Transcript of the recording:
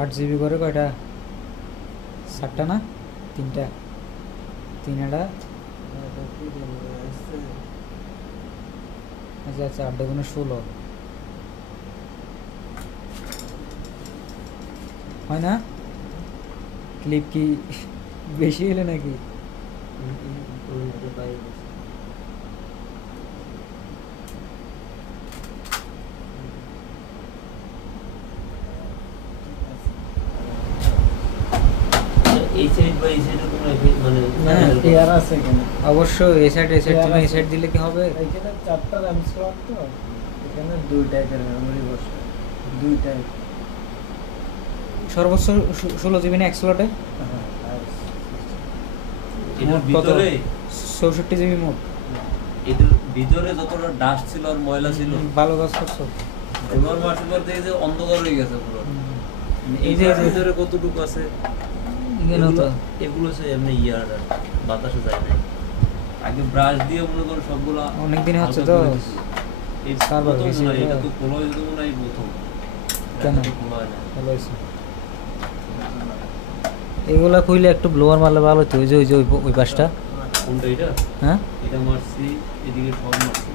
8 GB করে কয়টা? 7টা না 3টা? 3টা। আচ্ছা আচ্ছা 8 গুণে 16 হয় না? ক্লিপ কি বেশি হলে নাকি? এই সাইড বা এই সাইডে কোনো মানে এয়ার আছে এখানে অবশ্যই এই সাইড তুমি এই সাইড দিলে কি হবে? এখানে 4টা র্যাম স্লট তো এখানে 2 টাইপের মেমরি বসে 2 টাইপ সর্বোচ্চ 16 জিবি না এক স্লটে? হ্যাঁ এটার ভিতরে 64 জিবি মোট। এটার ভিতরে যতটা ডাস্ট ছিল আর ময়লা ছিল ভালো কাজ করছো। এবার মাসের পর দেখি যে অন্ধকার হয়ে গেছে পুরো। এই যে ভিতরে কতটুকু আছে এগুলো তো এগুলো সে এমনি ইয়ার বাতাসে যায় না। আগে ব্রাশ দিয়ে মনে করো সবগুলো অনেকদিন হচ্ছে হালকা তো করে দিছি। এই কারবার প্রথম বেশি না, হলো। এটা তো খোলা হয়েছে মনে হয় প্রথম। কেন? এটা তো খোলা হয় না। ভালো হয়েছে। এগুলা খুইলে একটু ব্লোয়ার মারলে ভালো হতো। ওই যে ওই পাশটা। কোনটা এটা? হ্যাঁ এটা মারছি এদিকে সব মারছি।